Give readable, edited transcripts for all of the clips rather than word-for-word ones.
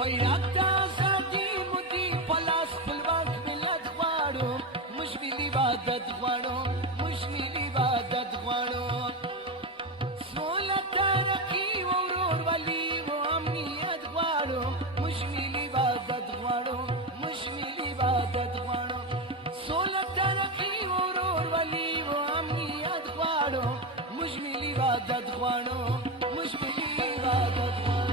بیرغ د ازادي مودي په لاس خپلواک ملت غواړو موږ ملي وحدت غواړو موږ ملي وحدت غواړو سوله ترقي او ورورولي او امنیت غواړو موږ ملي وحدت غواړو موږ ملي وحدت غواړو سوله ترقي او ورورولي او امنیت غواړو موږ ملي وحدت غواړو موږ ملي وحدت غواړو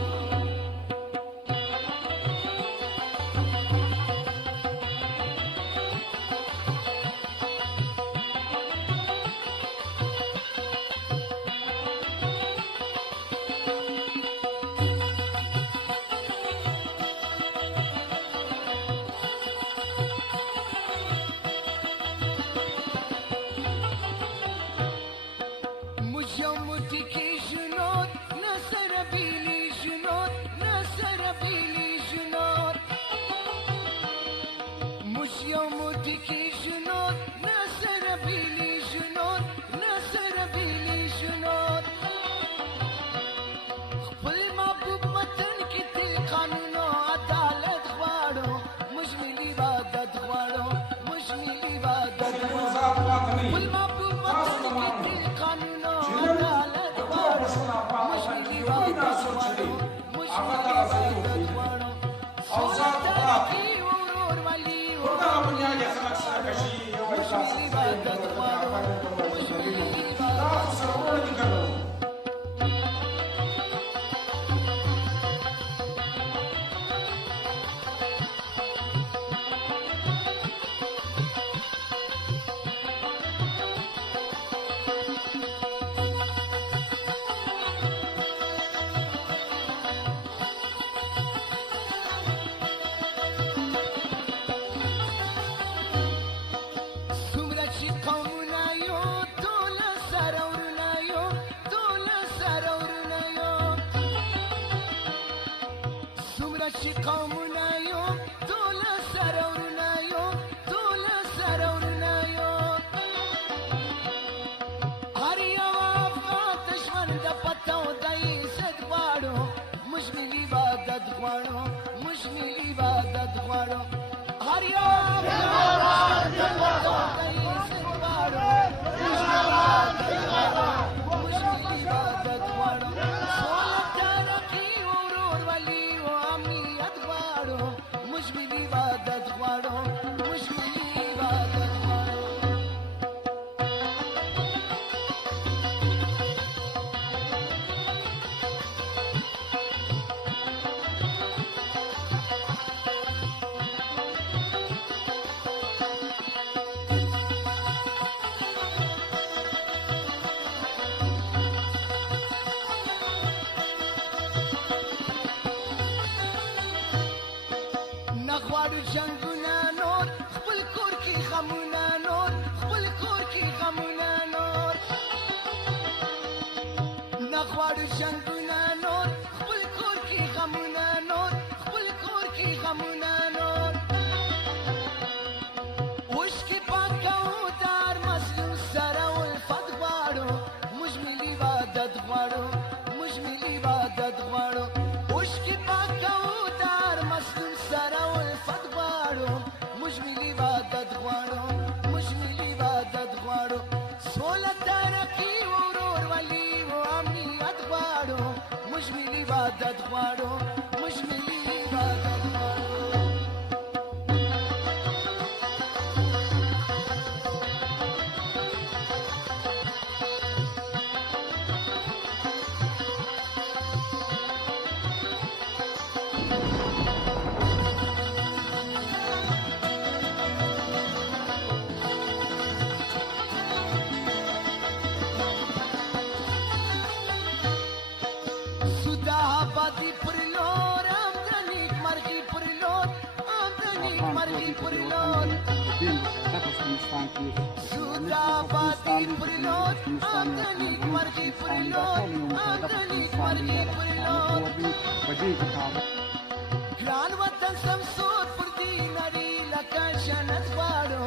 ګران وطن سمسور پر دې نړۍ لکه جنت غواړو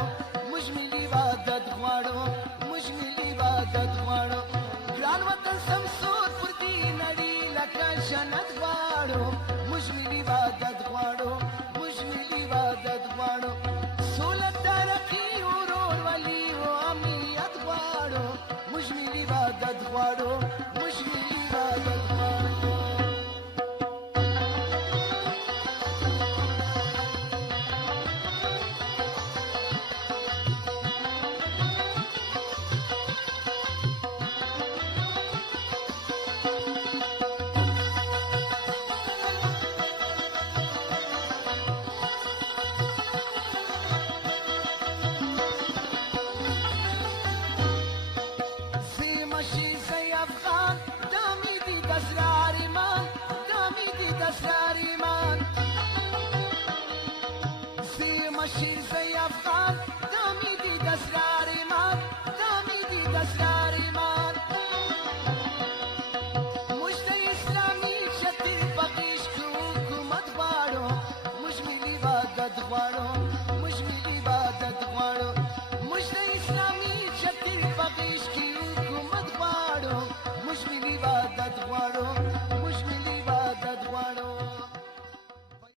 موږ ملي وحدت غواړو موږ ملي وحدت غواړو ګران وطن سمسور پر دې نړۍ لکه جنت غواړو موږ ملي وحدت غواړو موږ ملي